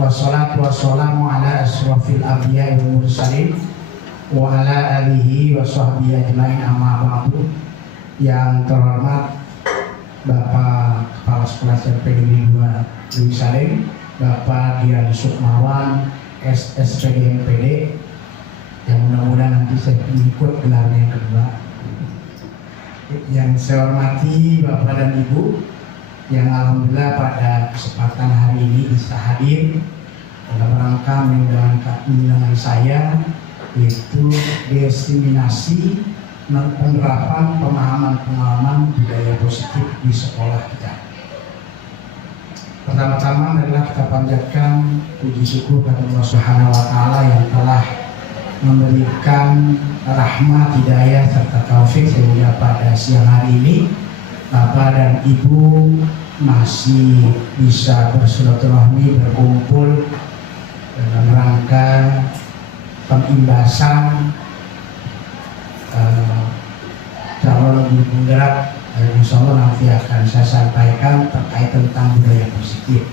wassalatu wassalamu ala asrofil anbiya'i wal mursalin wa ala alihi wa sahbihi ajmain, amma ba'du. Yang terhormat Bapak Kepala Sekolah SMP Negeri 2 Dewi Salim, Bapak Dian Sukmawan SSPD MPD, yang mudah-mudahan nanti saya ikut gelarnya yang kedua. Yang saya hormati Bapak dan Ibu yang alhamdulillah pada kesempatan hari ini bisa hadir dalam rangka undangan saya, yaitu diseminasi penerapan pemahaman budaya positif di sekolah kita. Pertama-tama adalah kita panjatkan puji syukur kepada Allah Subhanahu wa Ta'ala yang telah memberikan rahmat, hidayah serta taufik sehingga pada siang hari ini Bapak dan Ibu masih bisa bersilaturahmi, berkumpul dalam rangka pengimbasan calon guru penggerak. Insya Allah nanti akan saya sampaikan terkait tentang budaya positif.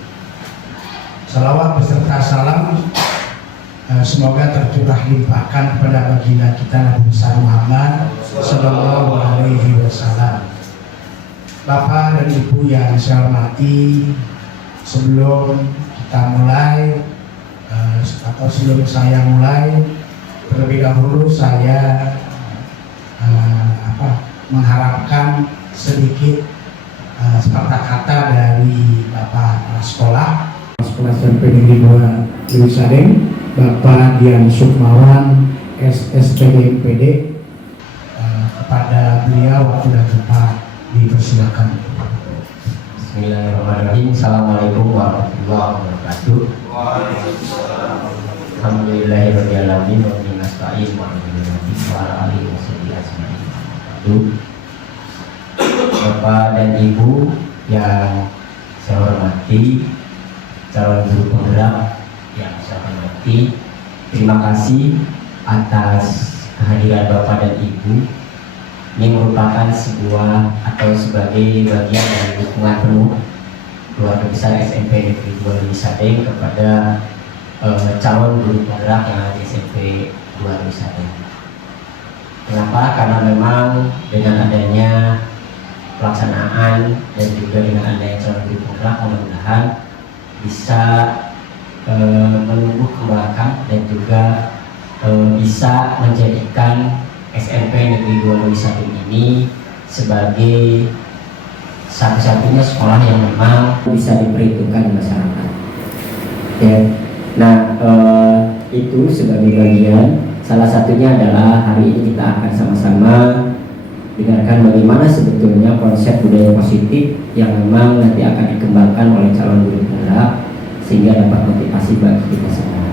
Salawat beserta salam semoga tercurah limpahkan kepada baginda kita Nabi besar Muhammad Sallallahu Alaihi Wasallam. Bapak dan Ibu yang saya hormati, sebelum kita mulai atau sebelum saya mulai, terlebih dahulu saya mengharapkan sedikit sepatah kata dari Bapak Sekolah SMP Negeri 2 Dewi Salim, Bapak Dian Sukmawan SSPD MPD. Kepada beliau waktu dan tempat dipersilakan. Bismillahirrahmanirrahim. Assalamualaikum warahmatullahi wabarakatuh. Waalaikumsalam. Alhamdulillahirabbil alamin wa bihi nasta'in wa ala alihi washabihi ajmain. Bapak dan Ibu yang saya hormati, calon guru penggerak yang saya hormati, terima kasih atas kehadiran Bapak dan Ibu. Ini merupakan sebuah atau sebagai bagian dari dukungan penuh keluarga besar SMP Negeri 2 Dewi Salim kepada calon guru penggerak yang ada di SMP 2 Dewi Salim. Kenapa? Karena memang dengan adanya pelaksanaan dan juga dengan adanya calon guru penggerak, mudah-mudahan bisa menumbuh kembangkan dan juga bisa menjadikan SMP Negeri 2 Dewi Salim ini sebagai satu-satunya sekolah yang memang bisa diperhitungkan di masyarakat. Ya. Nah, itu sebagai bagian. Salah satunya adalah hari ini kita akan sama-sama dengarkan bagaimana sebetulnya konsep budaya positif yang memang nanti akan dikembangkan oleh calon guru penggerak sehingga dapat motivasi bagi kita semua.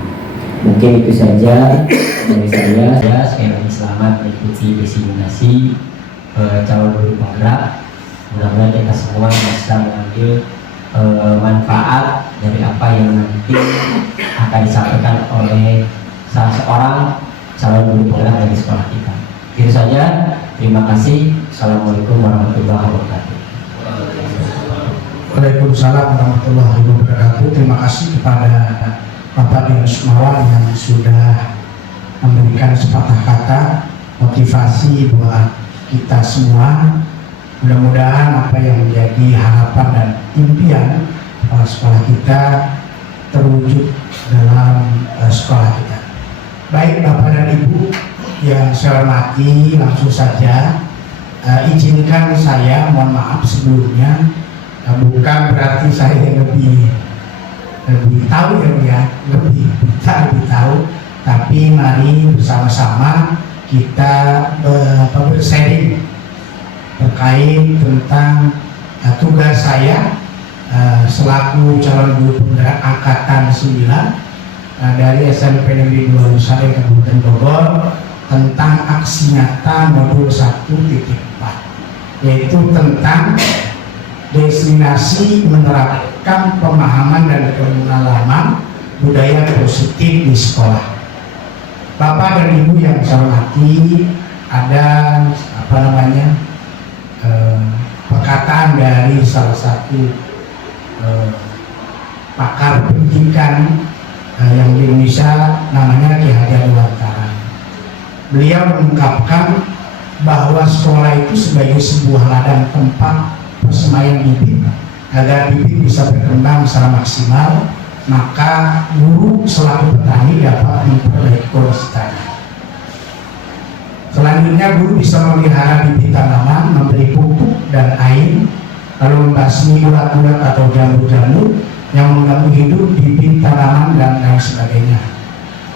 Mungkin itu saja dari saya. Sekali lagi selamat mengikuti diseminasi calon guru penggerak. Mudah-mudahan kita semua bisa mengambil manfaat dari apa yang nanti akan disampaikan oleh salah seorang calon guru penggerak dari sekolah kita. Itu saja. Terima kasih. Assalamualaikum warahmatullahi wabarakatuh. Waalaikumsalam warahmatullahi wabarakatuh. Terima kasih kepada Bapak Dian Sukmawan yang sudah memberikan sepatah kata motivasi buat kita semua. Mudah-mudahan apa yang menjadi harapan dan impian kepala sekolah kita terwujud dalam sekolah kita. Baik Bapak dan Ibu yang saya hormati, langsung saja izinkan saya, mohon maaf sebelumnya, bukan berarti saya lebih tahu ya, lebih tahu, tapi mari bersama-sama kita bersharing terkait tentang tugas saya selaku calon guru penggerak angkatan 9 dari SMP Negeri 2 Dewi Salim Kabupaten Bogor tentang aksi nyata modul 1.4, yaitu tentang diseminasi menerapkan pemahaman dan pengalaman budaya positif di sekolah. Bapak dan Ibu yang saya hormati, ada perkataan dari salah satu pakar pendidikan yang di Indonesia, namanya Ki Hajar Dewantara. Beliau mengungkapkan bahwa sekolah itu sebagai sebuah ladang tempat persemaian bibit. Agar bibit bisa berkembang secara maksimal, maka guru selaku petani dapat memperbaiki kondisi tanah. Selanjutnya, guru bisa memelihara bibit tanaman, memberi pupuk dan air, lalu membasmi ulat-ulat atau jamur-jamur yang mengganggu hidup bibit tanaman dan lain sebagainya.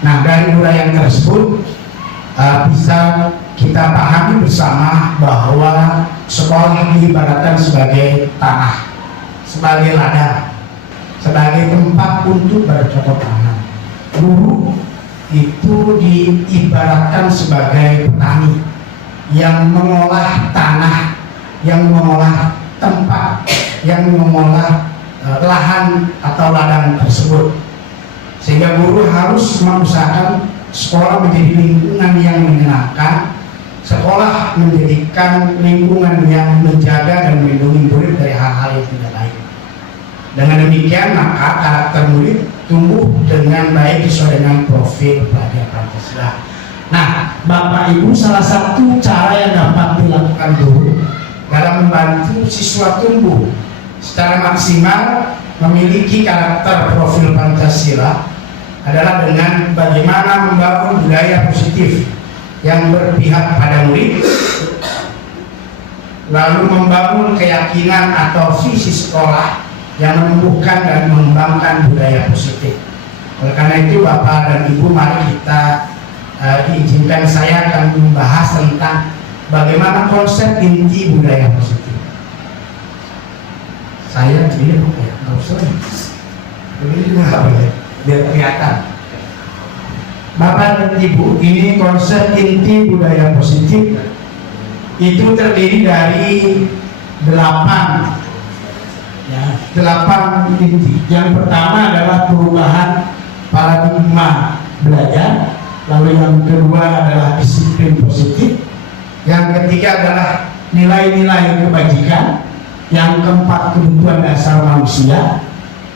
Nah, dari uraian tersebut bisa kita pahami bersama bahwa sekolah diibaratkan sebagai tanah, sebagai ladang, sebagai tempat untuk bercocok tanam. Guru itu diibaratkan sebagai petani yang mengolah tanah, yang mengolah tempat, yang mengolah lahan atau ladang tersebut, sehingga guru harus mengusahakan sekolah menjadi lingkungan yang menyenangkan, sekolah menjadikan lingkungan yang menjaga dan melindungi murid dari hal-hal yang tidak baik. Dengan demikian, maka karakter murid tumbuh dengan baik sesuai dengan profil pelajar Pancasila. Nah, Bapak Ibu, salah satu cara yang dapat dilakukan guru dalam membantu siswa tumbuh secara maksimal memiliki karakter profil Pancasila adalah dengan bagaimana membangun budaya positif yang berpihak pada murid, lalu membangun keyakinan atau visi sekolah yang menumbuhkan dan mengembangkan budaya positif. Oleh karena itu, Bapak dan Ibu, mari kita diizinkan saya akan membahas tentang bagaimana konsep inti budaya positif. Saya ini nggak usah ini nggak boleh biar kelihatan. Bapak dan Ibu, ini konsep inti budaya positif itu terdiri dari 8 inti. Yang pertama adalah perubahan paradigma belajar, lalu yang kedua adalah disiplin positif, yang ketiga adalah nilai-nilai kebajikan, yang keempat kebutuhan dasar manusia,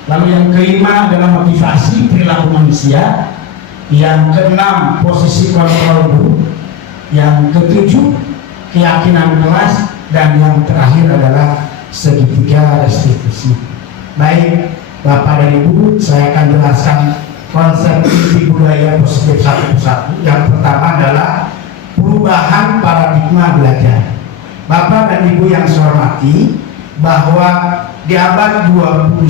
lalu yang kelima adalah motivasi perilaku manusia, yang keenam posisi kontrol guru, yang ketujuh keyakinan kelas, dan yang terakhir adalah segitiga restitusi. Baik Bapak dan Ibu, saya akan jelaskan konsep inti budaya positif satu persatu. Yang pertama adalah perubahan paradigma belajar. Bapak dan Ibu yang saya hormati, bahwa di abad 21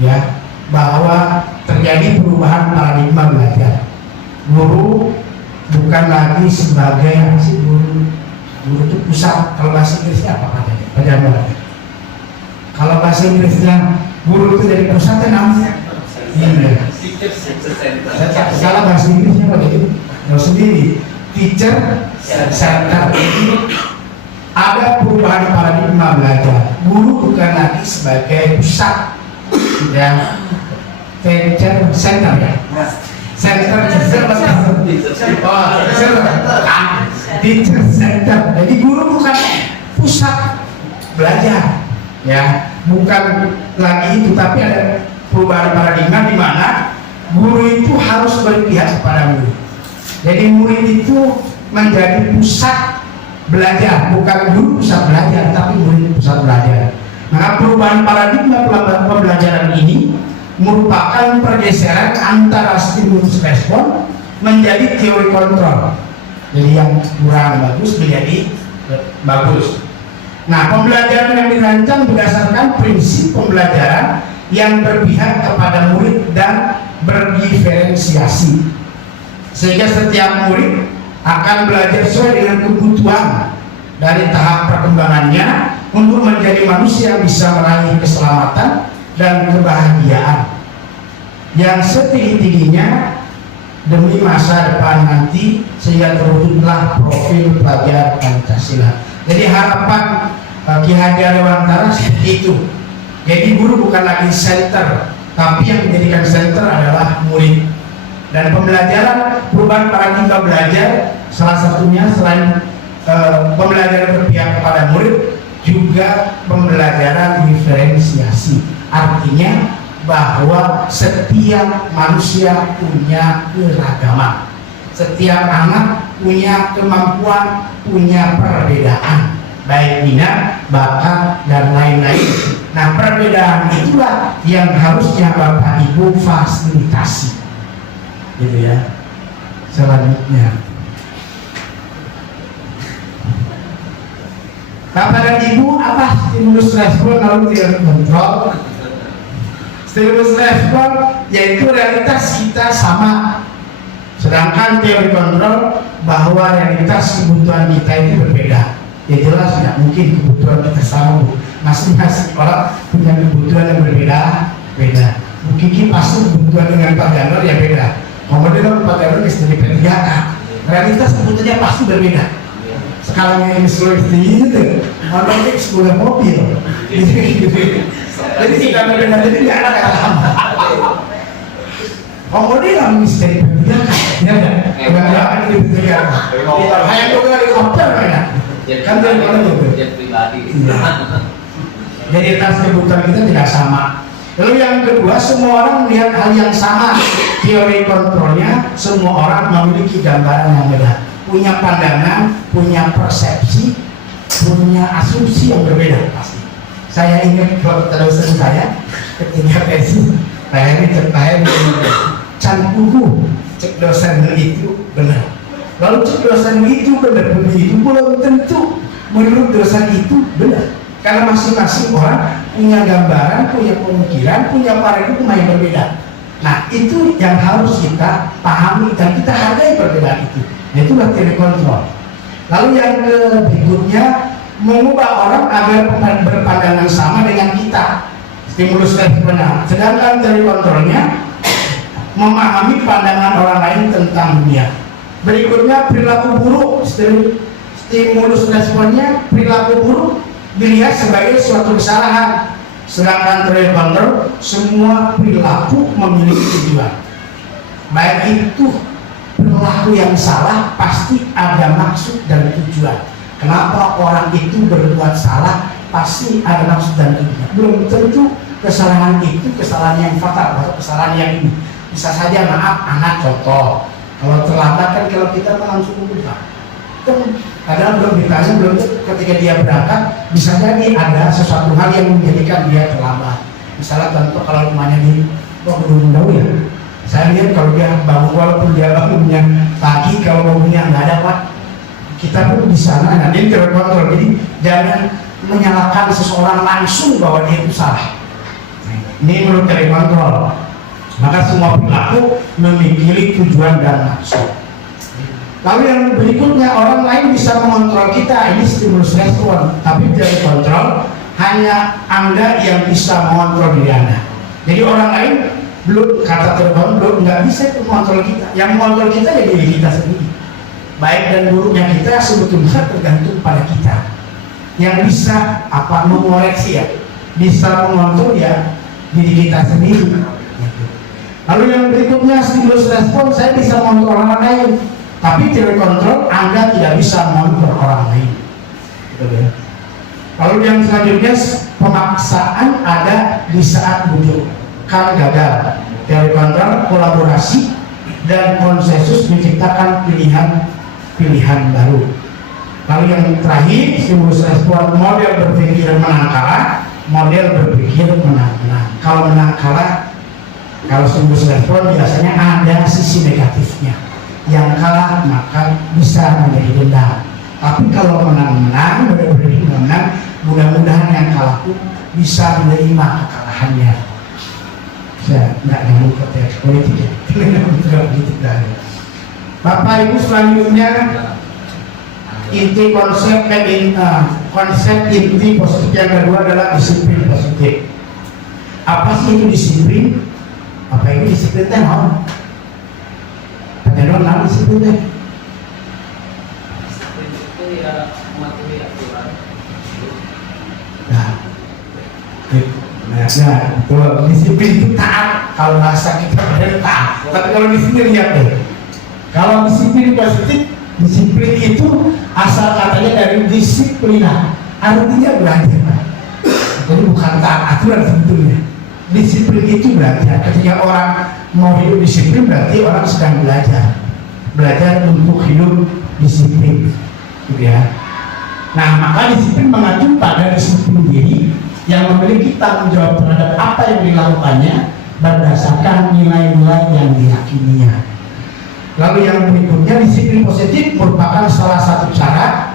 ya, bahwa terjadi perubahan paradigma belajar. Guru bukan lagi sebagai guru itu pusat. Kalau bahasa Inggrisnya apa katanya? Kalau bahasa Inggrisnya guru itu dari pusat namanya salah bahasa Inggrisnya apa gitu? Sendiri teacher center. Ada perubahan paradigma belajar. Guru bukan lagi sebagai pusat, ya, teacher center ya. Teacher center. Jadi guru bukan pusat belajar, ya, bukan lagi itu, tapi ada perubahan paradigma di mana guru itu harus berpihak kepada murid. Jadi murid itu menjadi pusat belajar, bukan guru pusat belajar, tapi murid pusat belajar. Maka perubahan paradigma pembelajaran ini merupakan pergeseran antara stimulus respon menjadi teori kontrol. Jadi yang kurang bagus menjadi bagus. Nah, pembelajaran yang dirancang berdasarkan prinsip pembelajaran yang berpihak kepada murid dan berdiferensiasi, sehingga setiap murid akan belajar sesuai dengan kebutuhan dari tahap perkembangannya untuk menjadi manusia yang bisa meraih keselamatan dan kebahagiaan yang setinggi-tingginya demi masa depan nanti, sehingga terwujudlah profil pelajar Pancasila. Jadi harapan Ki Hajar Dewantara seperti itu. Jadi guru bukan lagi center, tapi yang menjadikan center adalah murid. Dan pembelajaran perubahan paradigma belajar salah satunya selain pembelajaran berpihak kepada murid, juga pembelajaran diferensiasi. Artinya bahwa setiap manusia punya keragaman, setiap anak punya kemampuan, punya perbedaan, baik minat, bakat, dan lain-lain. Nah, perbedaan itulah yang harusnya Bapak Ibu fasilitasi, gitu ya. Selanjutnya, Bapak dan Ibu, apa stimulus respon lalu tidak kontrol? Stimulus respon yaitu realitas kita sama, sedangkan teori kontrol bahwa realitas kebutuhan kita itu berbeda. Ya jelas tidak mungkin kebutuhan kita sama, Bu. Masing-masing orang punya kebutuhan yang berbeda. Bu Kiki pasti kebutuhan dengan Pak Ganor ya beda. Kemudian Pak Ganor istri P3K, realitas kebutuhannya pasti berbeda. Sekarang yang seluruh tinggi itu, orang itu 10 mobil, jadi tidak berbeda, jadi tidak ada yang sama. Kemudian kamu istri P3K, ya enggak di P3K, hanya juga helikopter ya. Kan dari mana itu? Jet pribadi. Jadi tas kebutuhan kita tidak sama. Lalu yang kedua, semua orang melihat hal yang sama. Teori kontrolnya, semua orang memiliki gambaran yang beda, punya pandangan, punya persepsi, punya asumsi yang berbeda pasti. Saya ingat kalau dosen saya ketika tesis, saya ini can kuku cek dosen itu benar. Lalu cek dosen itu benar, begitu belum tentu menurut dosen itu benar, karena masing-masing orang punya gambaran, punya pemikiran, punya paradigma yang berbeda. Nah, itu yang harus kita pahami dan kita hargai perbedaan itu. Itulah teori kontrol. Lalu yang berikutnya, mengubah orang agar berpandangan sama dengan kita, stimulus responnya. Sedangkan teori kontrolnya memahami pandangan orang lain tentang dunia. Berikutnya, perilaku buruk, stimulus responnya, perilaku buruk dilihat sebagai suatu kesalahan. Sedangkan teori kontrol, semua perilaku memiliki tujuan. Baik itu perilaku yang salah, pasti ada maksud dan tujuan. Kenapa orang itu berbuat salah, pasti ada maksud dan tujuan. Belum tentu kesalahan itu kesalahan yang fatal atau kesalahan yang ini. Bisa saja, maaf, anak contoh, kalau terlambat kan kalau kita langsung lupa. Kadang belum ditanya, belum ketika dia berangkat bisa jadi ada sesuatu hal yang menjadikan dia terlambat. Misalnya contoh kalau rumahnya di Gunung Dawu ya, saya lihat kalau dia bangun, walaupun dia bangunnya pagi, kalau bangunnya nggak ada Pak, kita pun di sana nanti terkontrol. Jadi jangan menyalahkan seseorang langsung bahwa dia itu salah. Ini menurut teori kontrol. Maka semua perilaku memiliki tujuan dan maksud. Lalu yang berikutnya, orang lain bisa mengontrol kita, ini stimulus respon. Tapi teori kontrol hanya Anda yang bisa mengontrol diri Anda. Jadi orang lain belum, kata teori kontrol, nggak bisa mengontrol kita. Yang mengontrol kita ya diri kita sendiri. Baik dan buruknya kita sebetulnya tergantung pada kita. Yang bisa apa mengoreksi ya, bisa mengontrol ya diri kita sendiri. Lalu yang berikutnya, stimulus respon, saya bisa mengontrol orang lain. Tapi teori kontrol, Anda tidak bisa mengontrol orang lain. Lalu yang selanjutnya, pemaksaan ada di saat bujuk kan gagal. Teori kontrol, kolaborasi dan konsensus menciptakan pilihan baru. Lalu yang terakhir, stimulus respon, model berpikir menang kalah, model berpikir menang-menang. Kalau menang kalah, kalau stimulus respon biasanya ada sisi negatifnya. Yang kalah maka bisa menjadi dendam. Tapi kalau menang-menang, mudah-mudahan yang kalah pun bisa menerima kekalahannya. Saya nggak nyambung ke teks politik ya. Politik dari Bapak Ibu, selanjutnya inti konsep inti positif yang kedua adalah disiplin positif. Apa sih itu disiplin? Apa itu disiplin teh mau? Padahal nama disiplin teh. Disiplin itu ya mematuhi aturan. Nah, betul. Disiplin itu taat. Kalau bahasa kita benar taat. Tapi kalau di sini lihat deh. Kalau disiplin positif, disiplin itu asal katanya dari disiplina, artinya belajar. Jadi bukan taat aturan sebetulnya. disiplin itu belajar. Ketika orang mau hidup disiplin berarti orang sedang belajar untuk hidup disiplin, gitu ya. Nah, maka disiplin mengacu pada disiplin diri yang memiliki tanggung jawab terhadap apa yang dilakukannya berdasarkan nilai-nilai yang diyakininya. Lalu yang berikutnya, disiplin positif merupakan salah satu cara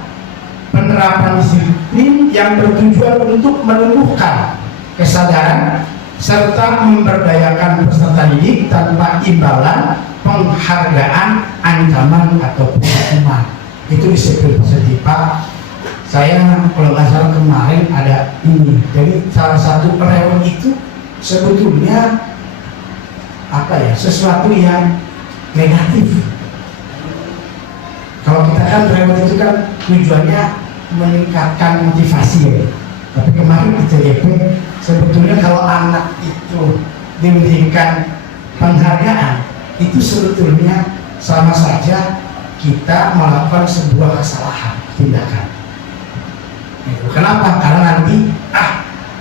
penerapan disiplin yang bertujuan untuk menumbuhkan kesadaran serta memberdayakan peserta didik tanpa imbalan, penghargaan, ancaman ataupun hukuman. Itu disiplin positif, Pak. Saya kalau nggak salah kemarin ada ini. Jadi salah satu rewel itu sebetulnya apa ya? Sesuatu yang negatif. Kalau kita kan rewel itu kan tujuannya meningkatkan motivasi ya. Tapi kemarin di TDP sebetulnya kalau anak itu diberikan penghargaan itu sebetulnya sama saja kita melakukan sebuah kesalahan tindakan. Kenapa? Karena nanti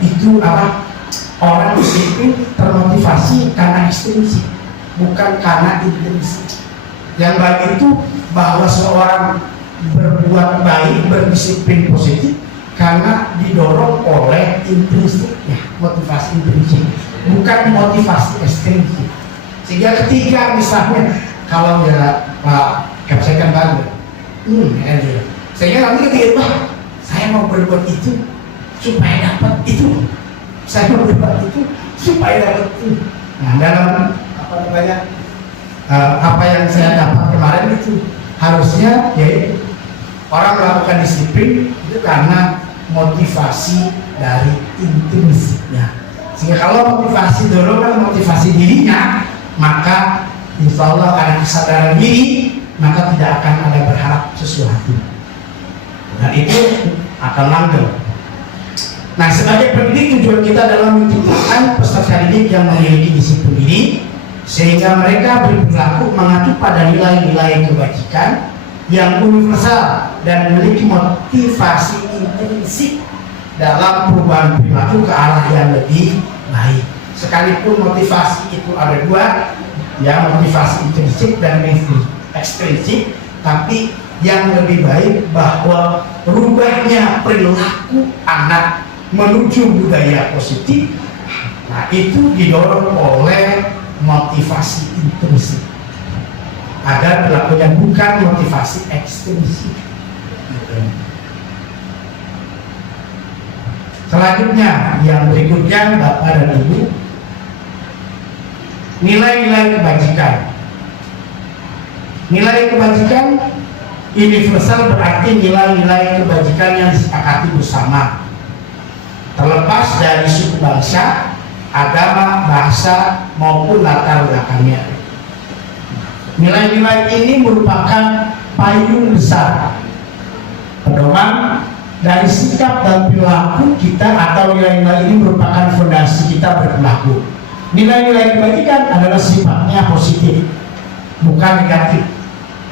itu orang disiplin termotivasi karena ekstrinsik, bukan karena intrinsik. Yang baik itu bahwa seorang berbuat baik, berdisiplin positif karena didorong oleh intrinsiknya, motivasi intrinsik, bukan motivasi ekstrinsik. Sehingga ketika misalnya kalau ya Pak, saya kan baru, sehingga nanti ketika saya mau berbuat itu supaya dapat itu, saya mau berbuat itu supaya dapat itu. Nah, dalam apa yang saya dapat kemarin itu harusnya ya orang melakukan disiplin itu karena motivasi dari intrinsiknya. Sehingga kalau motivasi dorongan motivasi dirinya, maka insya Allah karena kesadaran diri, maka tidak akan ada berharap sesuatu. Dan itu akan langgeng. Nah, sebagai pendidik tujuan kita adalah menciptakan peserta didik yang memiliki disiplin diri sehingga mereka berperilaku mengacu pada nilai-nilai kebajikan yang universal dan memiliki motivasi intrinsik dalam perubahan perilaku ke arah yang lebih baik. Sekalipun motivasi itu ada dua, ya, motivasi intrinsik dan ekstrinsik, tapi yang lebih baik bahwa rubahnya perilaku anak menuju budaya positif, nah itu didorong oleh motivasi intrinsik agar perilakunya bukan motivasi ekstrinsik. Selanjutnya, yang berikutnya Bapak dan Ibu, nilai-nilai kebajikan. Nilai kebajikan universal berarti nilai-nilai kebajikan yang disepakati bersama, terlepas dari suku bangsa, agama, bahasa maupun latar belakangnya. Nilai-nilai ini merupakan payung besar pedoman dari sikap dan perilaku kita, atau nilai-nilai ini merupakan fondasi kita berperilaku. Nilai-nilai kebajikan adalah sifatnya positif, bukan negatif.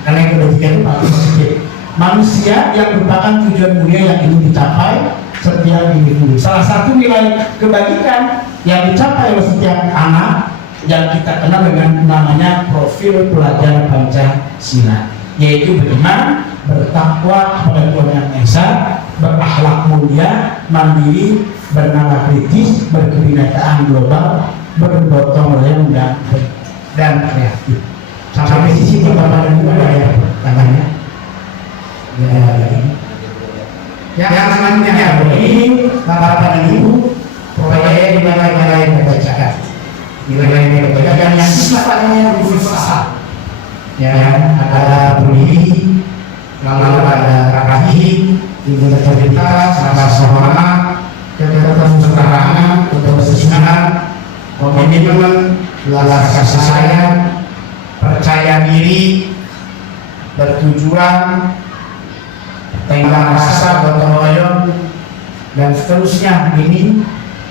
Karena yang kebajikan itu pasti positif. Manusia yang merupakan tujuan mulia yang ingin dicapai setiap individu. Salah satu nilai kebajikan yang dicapai oleh setiap anak yang kita kenal dengan namanya profil pelajar Pancasila, yaitu beriman, bertakwa kepada Tuhan Yang Maha Esa, berakhlak mulia, mandiri, bernalar kritis, berkebinekaan global, bergotong royong dan kreatif. Sampai di sini Bapak dan Ibu ada ya tangannya. Yang selanjutnya ini Bapak dan Ibu proyek nilai-nilai kebajikan. Nilai-nilai kebajikan yang sifatnya universal. Ya, ada berdiri, lalu ada rahim, integritas, rasa hormat, keterbukaan, kebersihan, komitmen, belas kasih sayang, percaya diri, bertujuan, tenggang rasa, gotong royong, dan seterusnya.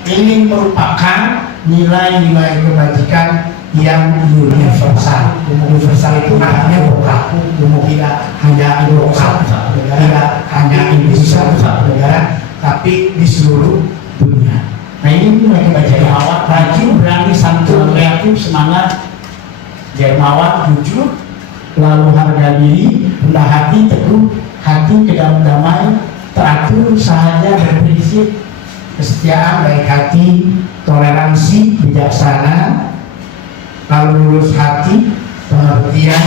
Ini merupakan nilai-nilai kebajikan yang universal. Universal itu artinya berlaku tidak hanya lokal, tidak hanya Indonesia negara, tapi di seluruh dunia. Nah ini mereka jadi awak, rajin, berani, santun, kreatif, semangat, dermawan, jujur, lalu harga diri, rendah hati, teguh hati, kedam damai, teratur, sahaja, berprinsip, kesetiaan, baik hati, toleransi, bijaksana, lalu lurus hati, pengertian,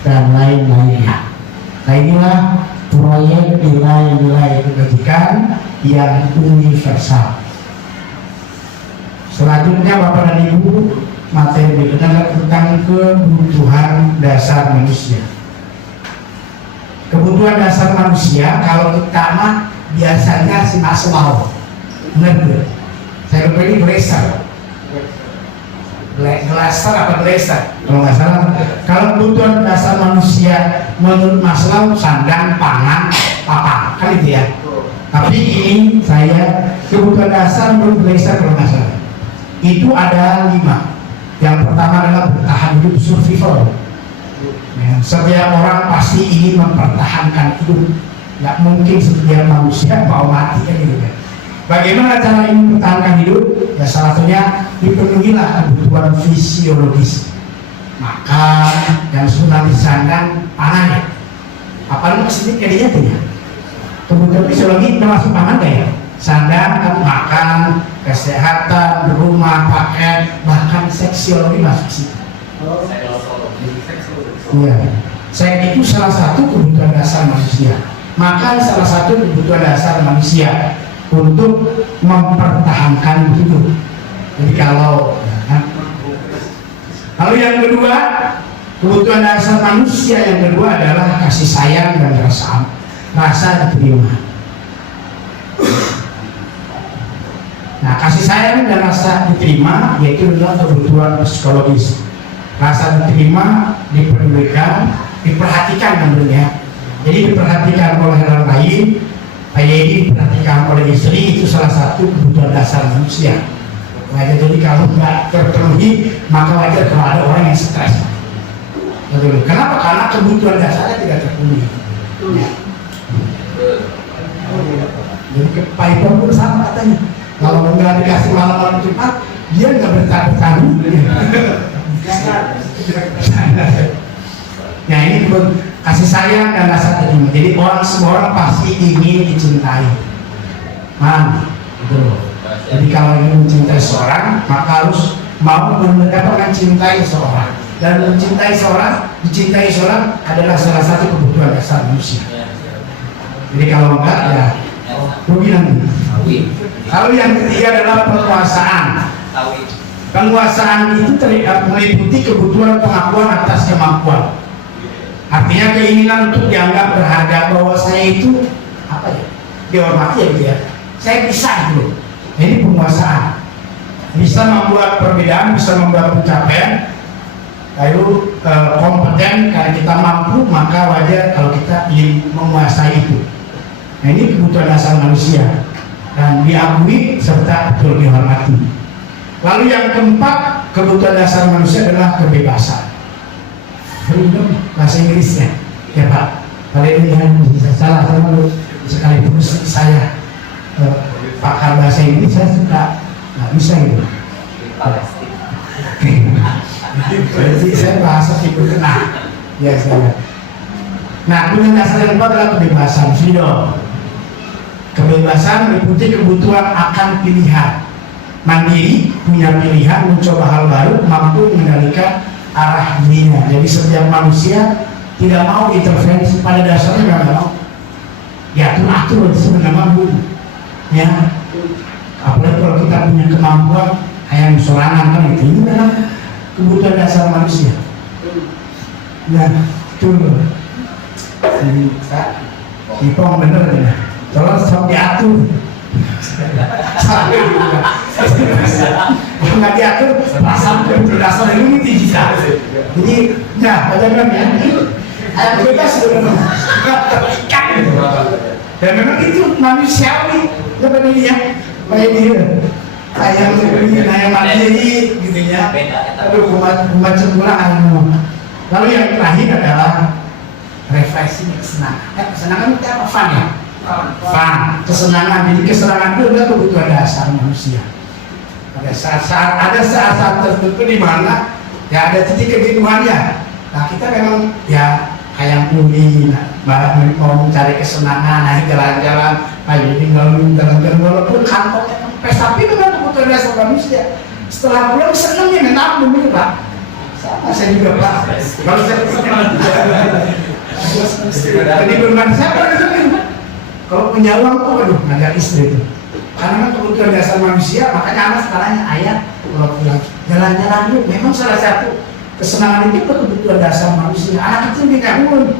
dan lain-lainnya. Nah inilah proyek nilai-nilai kebajikan yang universal. Selanjutnya Bapak dan Ibu, materi berikutnya tentang kebutuhan dasar manusia. Kebutuhan dasar manusia kalau kita mah biasanya si Maslow, benar. Saya lupa ini Glaser apa Glaser kalau nggak salah. Kalau kebutuhan dasar manusia menurut Maslow sandang, pangan, papan, kan itu ya. Tapi ini saya kebutuhan dasar menurut Glaser kalau nggak salah itu ada 5. Yang pertama adalah bertahan hidup, survival. Ya, setiap orang pasti ingin mempertahankan hidup. Nggak mungkin setiap manusia mau mati kan gitu kan. Bagaimana cara ini mempertahankan hidup? Ya salah satunya dipenuhilah kebutuhan fisiologis, makan, yang sudah disandang, pangan. Apa lu kesini kayaknya tuh ya? Kebutuhan fisiologi termasuk pangan gak ya? Sandang, makan, kesehatan, rumah, pakaian, bahkan seksiologi masuk situ. Iya, seks itu salah satu kebutuhan dasar manusia. Makan salah satu kebutuhan dasar manusia untuk mempertahankan hidup. Jadi kalau lalu yang kedua, kebutuhan dasar manusia yang kedua adalah kasih sayang dan rasa diterima. Nah, kasih sayang dan rasa diterima yaitu adalah kebutuhan psikologis. Rasa diterima, dipedulikan, diperhatikan tentunya. Jadi diperhatikan oleh orang lain, ini diperhatikan oleh istri, itu salah satu kebutuhan dasar manusia. Wajar, jadi kalau nggak terpenuhi maka wajar kalau ada orang yang stres. Betul. Kenapa? Karena kebutuhan dasarnya tidak terpenuhi. Ya. Jadi Python pun sama katanya. Kalau nggak dikasih malam-malam cepat, dia nggak bertahan. Nah ini kasih sayang dan rasa terima. Jadi semua orang pasti ingin dicintai. Gitu. Jadi kalau ingin mencintai seorang, maka harus mau mendapatkan cintai seorang. Dan mencintai seorang, dicintai seorang adalah salah satu kebutuhan dasar manusia. Jadi kalau enggak ya rugi nanti. Kalau yang ketiga adalah penguasaan. Penguasaan itu meliputi kebutuhan pengakuan atas kemampuan. Artinya keinginan untuk dianggap berharga, bahwa saya itu apa ya, dihormati ya gitu ya. Saya bisa gitu. Ini penguasaan. Bisa membuat perbedaan, bisa membuat pencapaian. Lalu kompeten, karena kita mampu maka wajar kalau kita ingin menguasai itu. Nah ini kebutuhan dasar manusia dan diakui serta betul dihormati. Lalu yang keempat, kebutuhan dasar manusia adalah kebebasan. Freedom, bahasa Inggrisnya ya Pak. Kalau ini yang bisa salah sama sekalipun saya pakar bahasa Inggris, saya suka nggak bisa gitu. Jadi saya bahasa ikut kena ya saya. Nah kebutuhan dasar yang keempat adalah kebebasan, freedom. Kebebasan meliputi kebutuhan akan pilihan, mandiri, punya pilihan, mencoba hal baru, mampu mengendalikan arah dirinya. Jadi setiap manusia tidak mau intervensi, pada dasarnya nggak mau. Ya atur sebenarnya mampu. Ya, apalagi kalau kita punya kemampuan kayak sorangan kan itu adalah kebutuhan dasar manusia. Ya, betul. Ipong bener ya. Tolong sok diatur. Kalau nggak diatur, perasaan berdasar ini tidak. Jadi, ya, bagaimana ya? Ayam bebas sebenarnya terikat. Dan memang itu manusiawi. Seperti dia, kayak dia. Ayam bebas, ayam mandiri, gitu ya. Aduh, buat sebulan. Lalu yang terakhir adalah refreshing, kesenangan. Kesenangan itu apa? Fun ya? fun, kesenangan. Jadi kesenangan itu adalah kebutuhan dasar manusia. Pada saat tertentu di mana ya ada titik kejenuhannya. Nah kita memang ya kayak muli, mau mencari kesenangan, naik jalan-jalan, ayo tinggal jalan-jalan walaupun kantongnya kempes, tapi memang kebutuhan dasar manusia. Setelah pulang senangnya menang dulu Pak. Sama saya juga Pak. Kalau saya jadi bermain siapa itu? Kalau punya uang tuh aduh ngajak istri itu. Karena kebutuhan dasar manusia, makanya anak sekarang ayah kalau pulang jalan-jalan dulu. Memang salah satu kesenangan itu kebutuhan dasar manusia. Anak kecil tidak umum.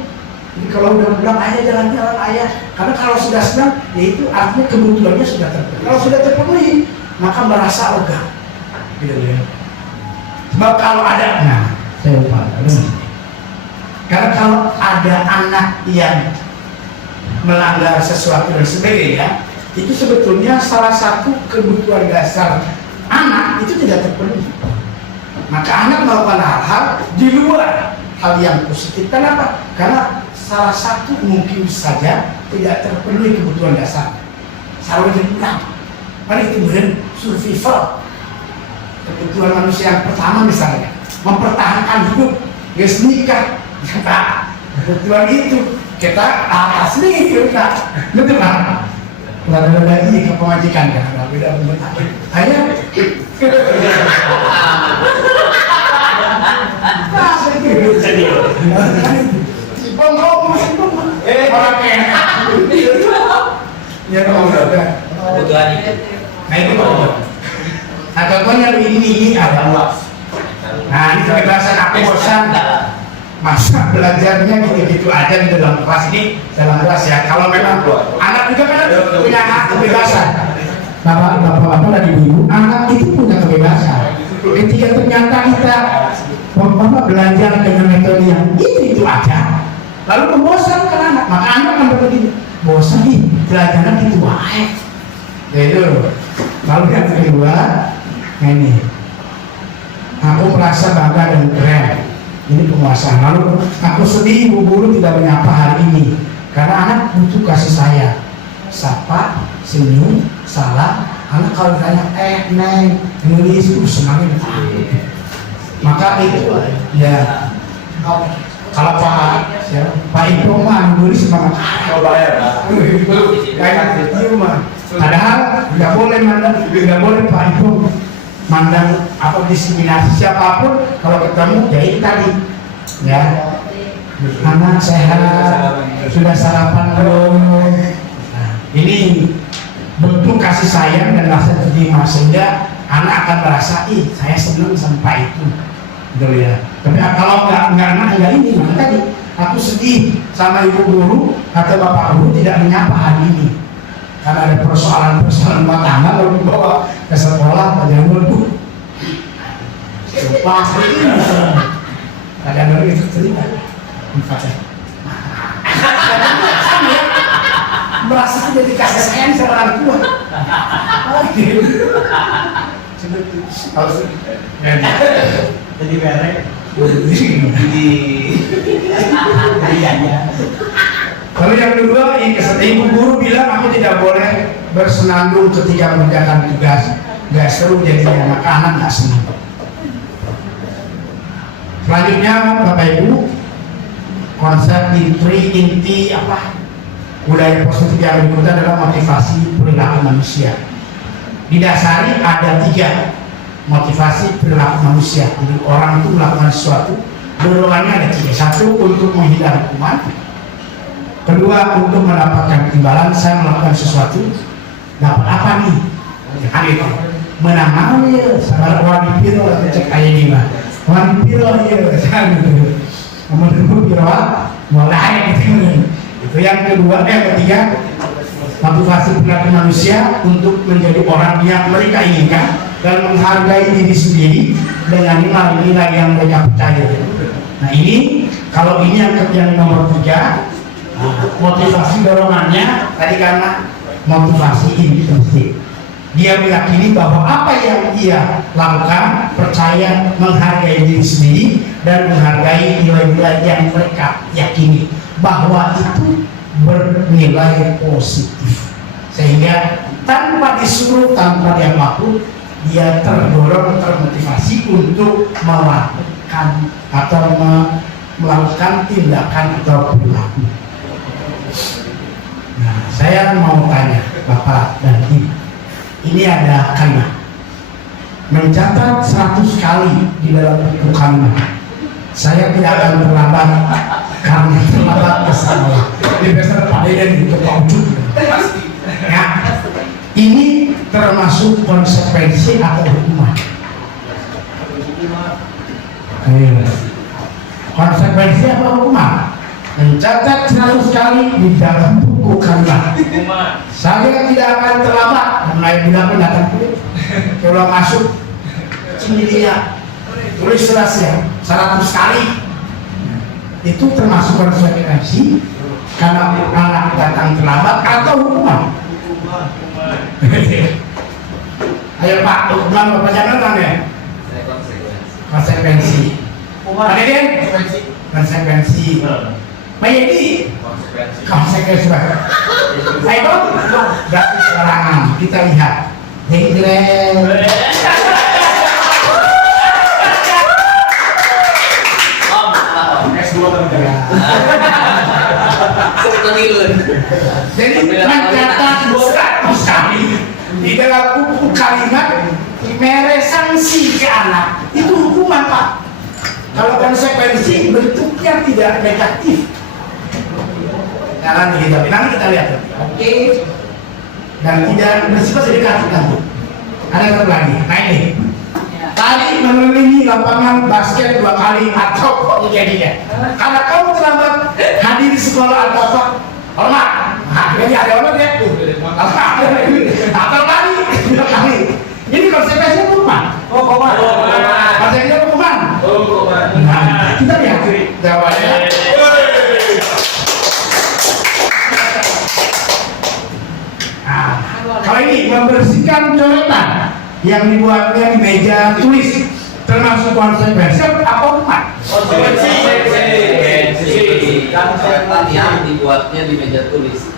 Jadi kalau udah pulang ayah jalan-jalan ayah. Karena kalau sudah senang, ya itu artinya kebutuhannya sudah terpenuhi. Kalau sudah terpenuhi, maka merasa lega. Gitu ya. Sebab kalau ada, nah saya lupa. Karena kalau ada anak yang melanggar sesuatu dan sebagainya, itu sebetulnya salah satu kebutuhan dasar anak itu tidak terpenuhi. Maka anak melakukan hal-hal di luar hal yang positif. Kenapa? Karena salah satu mungkin saja tidak terpenuhi kebutuhan dasar. Selalu dibilang, mari itu benar survival. Kebutuhan manusia yang pertama misalnya mempertahankan hidup, guys nikah, kebutuhan itu kita asli kita, betul kan? Lalu lagi ke pemajikan kan, beda benar. Hanya orang ya kebutuhan itu. Nah itu nah contohnya ini ada luas. Nah ini kebebasan aku bosan masa belajarnya gitu-gitu aja di dalam kelas ini, dalam kelas ya. Kalau memang anak juga kan punya hak kebebasan. Bapak-bapak dan ibu-ibu, anak itu punya kebebasan. Ketika ternyata kita belajar dengan metode yang itu aja, lalu membosankan anak, maka anak akan begini, bosan nih belajarnya gitu aja. Itu. Lalu yang kedua, ini, aku merasa bangga dan keren. Ini penguasaan. Lalu aku sedih ibu guru tidak menyapa hari ini karena anak butuh kasih sayang. Sapa, senyum, salam. Anak kalau ditanya neng, nulis semakin takut. Maka itu ya kalau Pak Ibu mah nulis semangat. Kayak gitu mah. Padahal nggak boleh mandang, nggak boleh Pak Ibu mandang apa diskriminasi siapapun. Kalau ketemu ya itu tadi ya anak sehat sudah sarapan belum. Nah, ini bentuk kasih sayang dan rasa terima sehingga anak akan merasa saya senang sampai itu gitu ya. Tapi kalau nggak ini maka tadi aku sedih sama ibu guru atau bapak guru tidak menyapa hari ini karena ada persoalan rumah tangga lalu dibawa ke sekolah jangan dulu pas ini kadang-kadang itu terima merasa tidak dikasih sayang sama orang tua. Jadi merek Lalu yang kedua, ibu guru bilang aku tidak boleh bersenandung ketika mengerjakan tugas, nggak seru jadinya, maka anak nggak senang. Selanjutnya Bapak Ibu, konsep inti apa budaya positif yang berikutnya adalah motivasi perilaku manusia. Didasari ada 3 motivasi perilaku manusia. Jadi orang itu melakukan sesuatu, dorongannya ada 3. 1 untuk menghindari hukuman. 2 untuk mendapatkan imbalan. Saya melakukan sesuatu, dapat apa nih? Kan itu. Menang ya, sabar wani piro cek aya di mah. Wani piro ya, jangan gitu. Kemudian piro mulai gitu. Itu yang kedua, yang ketiga motivasi perilaku manusia untuk menjadi orang yang mereka inginkan dan menghargai diri sendiri dengan nilai-nilai yang mereka percaya. Nah ini kalau ini yang nomor 3, motivasi dorongannya tadi karena motivasi intrinsik. Dia meyakini bahwa apa yang dia lakukan, percaya, menghargai diri sendiri dan menghargai nilai-nilai yang mereka yakini bahwa itu bernilai positif, sehingga tanpa disuruh, tanpa diapapun, dia terdorong, termotivasi untuk melakukan atau melakukan tindakan atau perilaku. Nah, saya mau tanya Bapak dan Ibu, ini ada kalimat mencatat 100 kali di dalam buku kalimat. Saya tidak akan terlambat karena terlambat ke sekolah. Di besar Pak Deden itu Pak Ucup. Ya, ini termasuk konsekuensi atau hukuman. Konsekuensi atau hukuman? Mencatat 100 kali di dalam buku kalimat. Saya tidak akan terlambat. Mulai tidak datang kulit. Kalau masuk sini dia tulis rahasia 100 kali. Itu termasuk konsekuensi karena anak datang terlambat atau hukuman. Ayo Pak, hukuman Bapak jangan ya? Konsekuensi. Pak Deden? Konsekuensi. Pak Yedi? Konsekuensi. Ayo dong, berarti serangan. Kita lihat. Jadi jadi mencatat 100 kali di dalam buku kalimat mere sanksi ke anak itu hukuman Pak. Kalau konsekuensi bentuknya tidak negatif. Jangan begitu. Nanti kita lihat. Oke. Dan tidak bersifat negatif nanti. Ada satu lagi. Nah ini. Tadi mengelilingi lapangan basket 2 kali atau jadinya. Karena kamu terlambat hadir di sekolah atau apa? Hormat. Nah, jadi ada hormat ya. Atau lari 2 kali. Ini konsekuensinya hukuman. Konsekuensinya hukuman. Nah, kita lihat jawabannya. Nah, kalau ini membersihkan coretan yang dibuatnya di meja tulis termasuk konsekuensi apa hukuman? Konsekuensi. Kan coretan yang dibuatnya di meja tulis.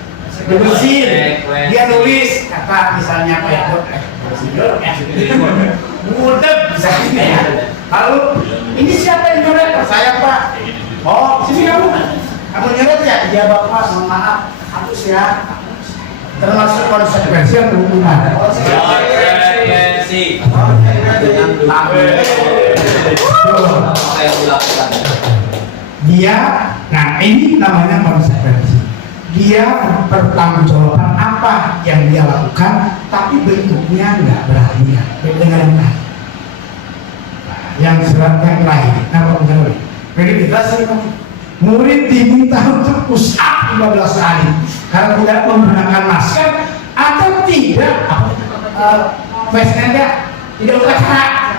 Bersihin, dia nulis kata misalnya apa ya? Mudah misalnya ya. Lalu ini siapa yang nyoret? Saya Pak. Oh, sini kamu. Kamu nyoret ya? Iya Bapak, mohon maaf. Hapus ya. Termasuk konsekuensi atau hukuman? Konsekuensi. Dia, nah ini namanya konsekuensi. Dia bertanggungjawabkan apa yang dia lakukan, tapi bentuknya nggak berarti dengan yang lain. Yang surat yang lain, apa benar? Jadi kita murid diminta untuk push up 15 kali karena tidak menggunakan masker atau tidak face tidak upacara.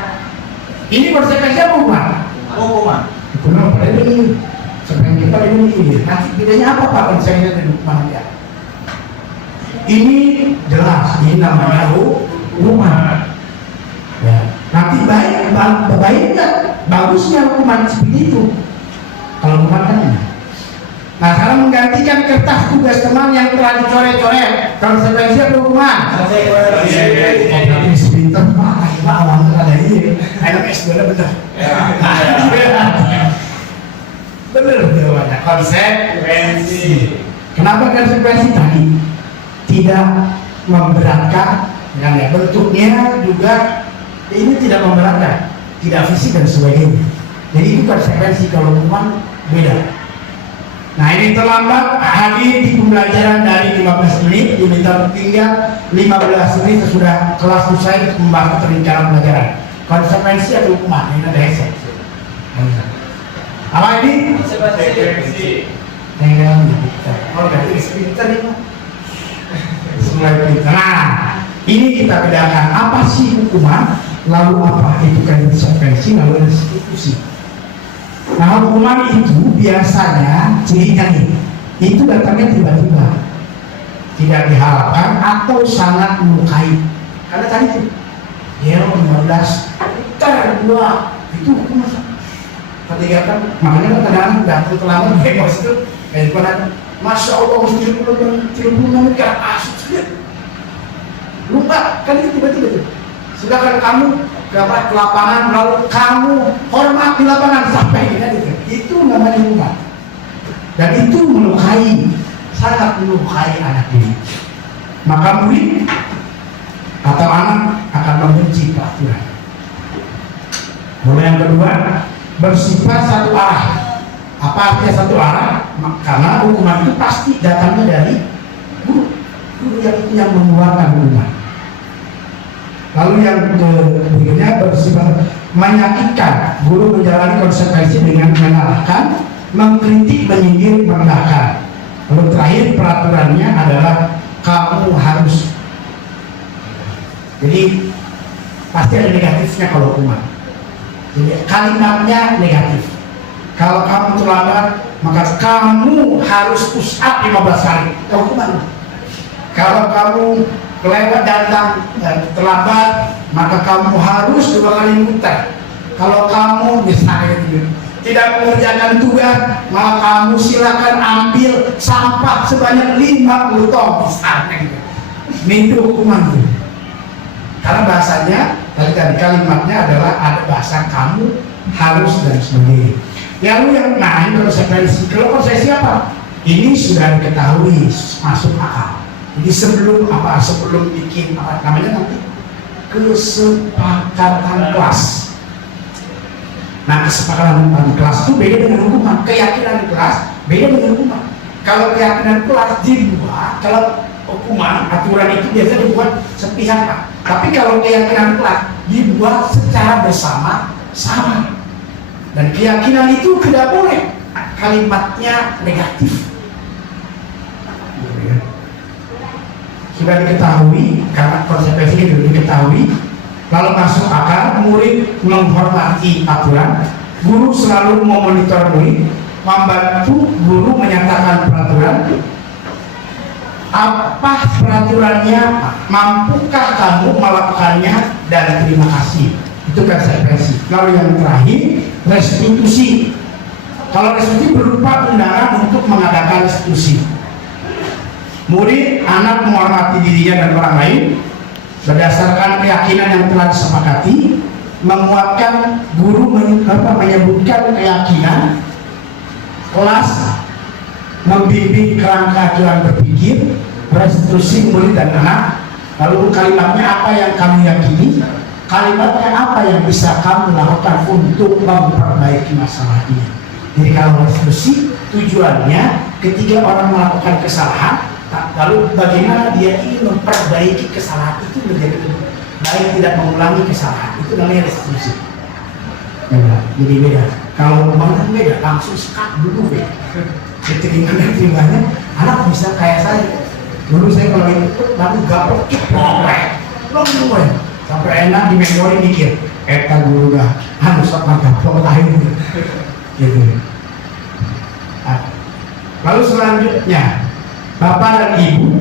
Ini konsekuensinya hukuman. Hukuman pada ini. Sebenarnya kita ini nanti bedanya apa Pak konsekuensinya dari hukuman dia? Ini jelas, ini namanya hukuman. Ya. Nanti baiknya, bagusnya hukuman seperti itu. Kalau hukuman kan. Nah, sekarang menggantikan kertas tugas teman yang telah dicoret-coret, konsekuensinya hukuman. Konsekuensi. Pinter Pak, awalnya ada ini. Ayo S2 betul. Benar jawabannya konsekuensi. Kenapa konsekuensi tadi? Tidak memberatkan, yang ya bentuknya juga ini tidak memberatkan, tidak fisik dan sebagainya. Jadi itu konsekuensi. Kalau hukuman beda. Nah ini terlambat hadir di pembelajaran dari 15 menit, diminta tinggal 15 menit sesudah kelas usai membahas rencana pelajaran. Konsekuensi atau hukuman? Ini ada esek. Apa ini? Konsekuensi. Oh, berarti pintar ya Pak. Mulai pintar. Nah, ini kita bedakan apa sih hukuman, lalu apa itu kan konsekuensi, lalu restitusi. Nah, hukuman itu biasanya cirinya nih, itu datangnya tiba-tiba, tidak diharapkan atau sangat melukai. Karena tadi itu, ya 15 ter-2 itu hukuman. Ketika kan makanya kadang-kadang datang terlambat bebas itu kayak Masya Allah, 30 menit kan asik sekali. Lupa, kan itu tiba-tiba tuh. Sedangkan kamu dapat ke lapangan, lalu kamu hormat di lapangan sampai kan itu. Itu namanya umat. Dan itu melukai, sangat melukai anak ini. Maka murid atau anak akan membenci peraturan. Mulai yang kedua, bersifat satu arah. Apa artinya satu arah? Karena hukuman itu pasti datangnya dari guru. Guru yang mengeluarkan hukuman. Lalu yang berikutnya bersifat menyakitkan. Guru menjalani konsekuensi dengan menyalahkan, mengkritik, menyindir, merendahkan. Lalu terakhir peraturannya adalah kamu harus. Jadi pasti ada negatifnya kalau hukuman. Jadi kalimatnya negatif. Kalau kamu terlambat, maka kamu harus push up 15 kali. Hukuman. Kalau kamu kelewat datang dan terlambat, maka kamu harus 2 kali muter. Kalau kamu misalnya tidak mengerjakan tugas, maka kamu silakan ambil sampah sebanyak 50 ton misalnya. Itu hukuman. Karena bahasanya tadi kalimatnya adalah ada bahasa kamu harus dan sebagainya. Lalu yang lain konsekuensi. Kalau konsekuensi apa? Ini sudah diketahui masuk akal. Jadi sebelum bikin apa namanya nanti kesepakatan kelas. Nah, kesepakatan kelas itu beda dengan hukuman. Keyakinan kelas beda dengan hukuman. Kalau keyakinan kelas dibuat, kalau hukuman aturan itu biasanya dibuat sepihak, Pak. Tapi kalau keyakinan kelas dibuat secara bersama-sama. Dan keyakinan itu tidak boleh kalimatnya negatif. Sudah diketahui, karena konsekuensinya sudah diketahui, lalu masuk akal, murid menghormati aturan, guru selalu memonitor murid, membantu guru menyatakan peraturan. Apa peraturannya, mampukah kamu melakukannya, dan terima kasih. Itu konsekuensi. Lalu yang terakhir, restitusi. Kalau restitusi berupa undangan untuk mengadakan restitusi. Murid, anak menghormati dirinya dan orang lain berdasarkan keyakinan yang telah disepakati, menguatkan guru menyebutkan keyakinan kelas, membimbing kerangka jalan berpikir, restitusi murid dan anak. Lalu kalimatnya apa yang kamu yakini, kalimatnya apa yang bisa kamu lakukan untuk memperbaiki masalah ini. Jadi kalau restitusi tujuannya ketika orang melakukan kesalahan, lalu bagaimana dia ingin memperbaiki kesalahan itu menjadi lebih baik, tidak mengulangi kesalahan, itu namanya restitusi. Jadi beda. Kalau mana beda, langsung sekat dulu ya. Keterimanya anak bisa kayak saya. Dulu saya kalau itu lalu gaplok ceplok, sampai enak di memori mikir, eta guru dah, sama gaplok lain. Gitu. Lalu selanjutnya, Bapak dan Ibu,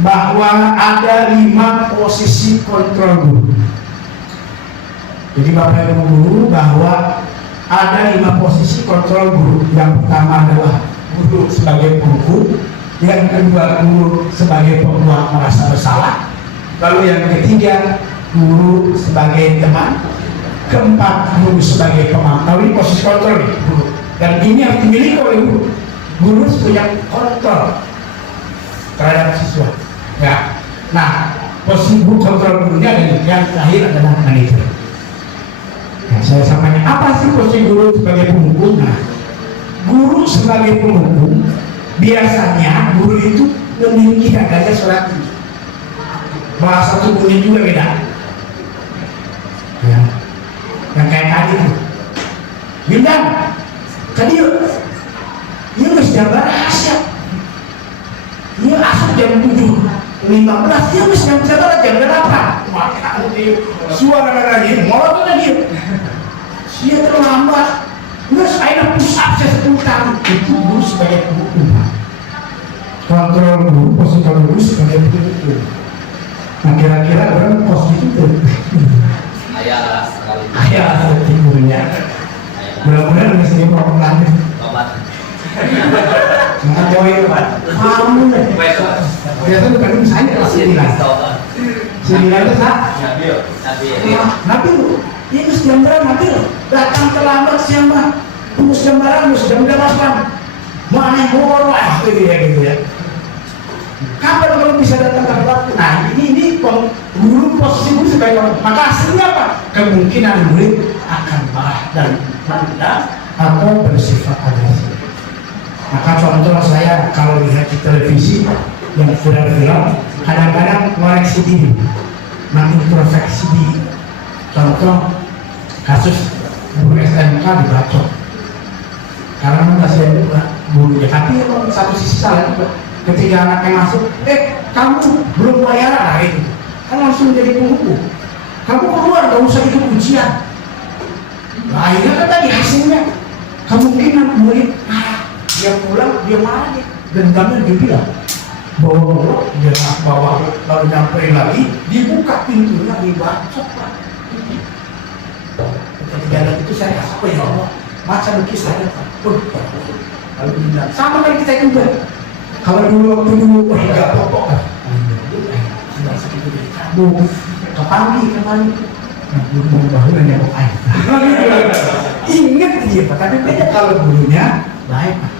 bahwa ada 5 posisi kontrol guru. Jadi Bapak dan Ibu guru bahwa ada 5 posisi kontrol guru. Yang pertama adalah guru sebagai penghukum, yang kedua guru sebagai pembuat merasa bersalah, lalu yang ketiga guru sebagai teman, keempat guru sebagai pemantau. Ini posisi kontrol guru. Dan ini harus dimiliki oleh guru. Guru punya kontrol terhadap siswa. Ya. Nah, posisi guru kontrol gurunya dan yang terakhir adalah manajer. Ya, saya sampaikan apa sih posisi guru sebagai penghukum? Nah, guru sebagai penghukum biasanya guru itu memiliki adanya surat ini. Bahasa tubuhnya juga beda. Ya. Yang kayak tadi itu. Bintang, tadi dia mesti jaga rahasia. Dia asal jam 7:15, dia mesti jaga jam berapa? Maka suara lagi, molot lagi. Dia terlambat. Nggak saya push up seputar. Itu guru sebagai penghukum. Kontrol guru, posisi kontrol guru sebagai penghukum. Nah kira-kira orang pos itu Ayah sekali. ayah timurnya. Mudah-mudahan bisa diperoleh. Bapak. Maka boy kamu biasa bukan saya kelas 9 itu Kak. Nabi ini jam berapa Nabi datang terlambat siapa terus jam berapa terus jam 8 mana boros gitu ya kapan kalau bisa datang terlambat. Nah ini guru posisi guru sebagai orang, maka hasilnya apa? Kemungkinan murid akan marah dan menendang atau bersifat agresif. Maka contoh saya kalau lihat di televisi yang viral-viral kadang-kadang koreksi diri, nanti introspeksi diri. Contoh kasus guru SMK dibacok karena masih ada gurunya, tapi satu sisi salah juga. Ketika anaknya masuk, kamu belum bayaran, nah itu kan langsung jadi penghukum. Kamu keluar, gak usah ikut ujian. Nah, akhirnya kan tadi hasilnya kemungkinan murid dia pulang dia marah dia dendamnya dia bilang bawa dia bawa lalu nyamperin lagi dibuka pintunya dibacok Pak. Ketika ada itu saya rasa ya Allah macam kisah saya Pak. Lalu bilang sama kan kita juga kalau dulu enggak pokok kan sudah segitu dari kamu kepanggi kemana belum bahu nyamuk air. Ingat dia Pak, tapi beda kalau gurunya baik Pak.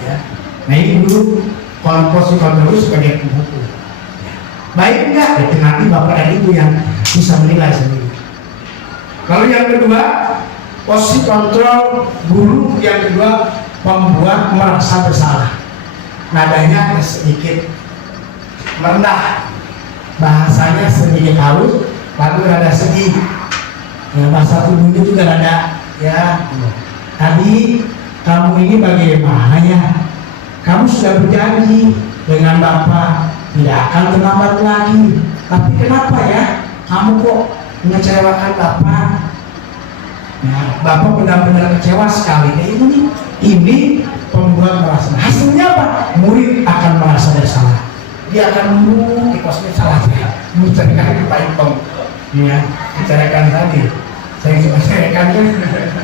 Ya. Nah ini dulu posisi kontrol sebagai penghukum. Baik enggak? Itu nanti bapak dan ibu yang bisa menilai sendiri. Lalu yang kedua, posisi kontrol guru yang kedua membuat merasa bersalah. Nadanya sedikit merendah, bahasanya sedikit halus, lalu rada sedih. Ya, bahasa tubuhnya juga rada ya. Tadi kamu ini bagaimana ya? Kamu sudah berjanji dengan Bapak tidak akan terlambat lagi. Tapi kenapa ya? Kamu kok mengecewakan Bapak? Nah, Bapak benar-benar kecewa sekali. Ini pembuat merasa. Hasilnya apa? Murid akan merasa bersalah. Dia akan kosnya salah saya. Menceritakan baik ya, bicarakan tadi. Saya bicarakan kan,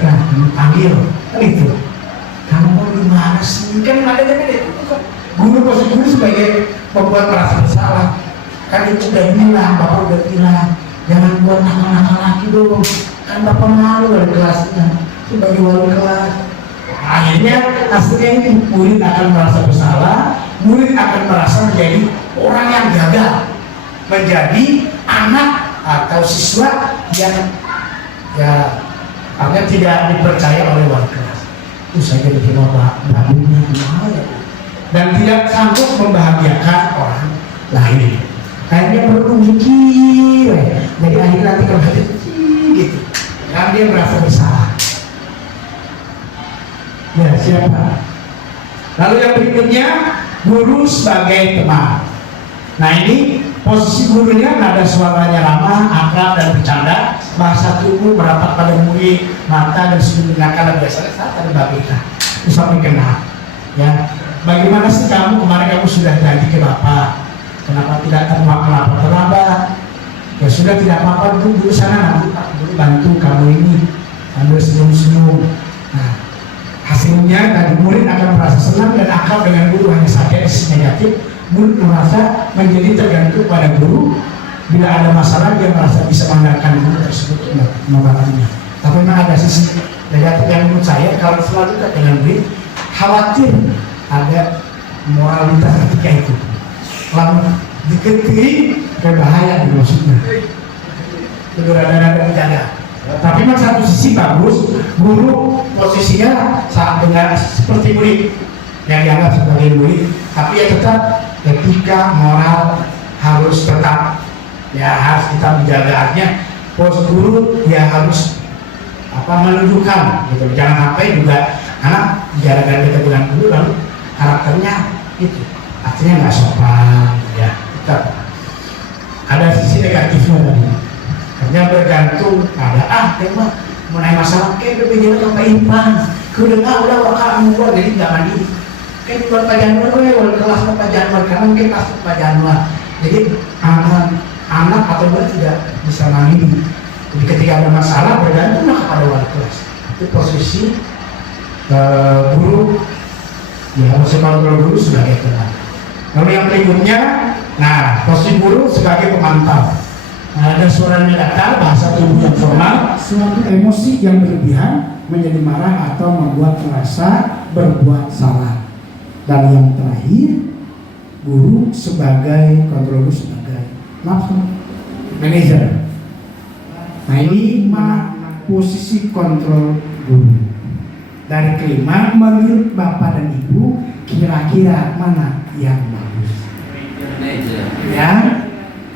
nah, panggil kan itu. Kamu mau gimana sih? Kan ada itu guru posisi guru sebagai pembuat merasa bersalah. Kan itu udah bilang, Bapak udah bilang, jangan buat nakal-nakal lagi dong. Kan Bapak malu dari kelasnya sebagai wali kelas. Akhirnya hasilnya ini murid akan merasa bersalah, murid akan merasa menjadi orang yang gagal, menjadi anak atau siswa yang ya artinya tidak dipercaya oleh wali kelas. Itu saja diterima babunya dan tidak sanggup membahagiakan orang lain. Akhirnya perlu mikir, jadi akhirnya nanti kembali gitu. Karena dia merasa bersalah. Ya siapa? Lalu yang berikutnya guru sebagai teman. Nah ini posisi gurunya nada suaranya ramah, akrab dan bercanda, bahasa tubuh merapat pada murid, mata dan sudut mendengarkan biasanya saat ada babita. Itu sampai kenal. Ya, bagaimana sih kamu kemarin kamu sudah janji ke Bapak? Kenapa tidak terlambat? Ya sudah tidak apa-apa dulu sana nanti Pak dulu bantu kamu ini sambil senyum-senyum. Nah, hasilnya tadi murid akan merasa senang dan akrab dengan guru, hanya saja sisi negatif. Murid merasa menjadi tergantung pada guru. Bila ada masalah dia merasa bisa mengandalkan guru tersebut untuk membantunya. Tapi memang ada sisi negatif yang menurut saya kalau selalu dekat dengan murid khawatir ada moralitas ketika itu. Lalu diketiri berbahaya di maksudnya. Itu rada-rada bercanda. Tapi memang satu sisi bagus, guru posisinya saat dengan seperti murid yang dianggap sebagai murid, tapi ya tetap etika moral harus tetap ya harus kita menjaga. Artinya pos guru ya harus menunjukkan gitu, jangan sampai juga anak gara-gara kita dengan guru lalu karakternya itu artinya nggak sopan ya. Tetap ada sisi negatifnya tadi. Hanya bergantung pada tema mengenai masalah kayak berbeda apa impan kudengar udah wakal murah jadi nggak mandi kayak buat Pak Januar wal kelas Pak Januar karena mungkin pas Pak Januar jadi anak atau murid tidak bisa mandiri. Jadi ketika ada masalah bergantung kepada wali kelas. Itu posisi guru ya harus kontrol guru sebagai teman. Lalu yang berikutnya, nah posisi guru sebagai pemantau. Nah, ada suara datar, bahasa tubuh yang formal, suatu emosi yang berlebihan menjadi marah atau membuat merasa berbuat salah. Dan yang terakhir, guru sebagai kontrol, guru sebagai manager. Nah ini posisi kontrol guru. Dari kelima, menurut Bapak dan Ibu, kira-kira mana yang bagus? Yang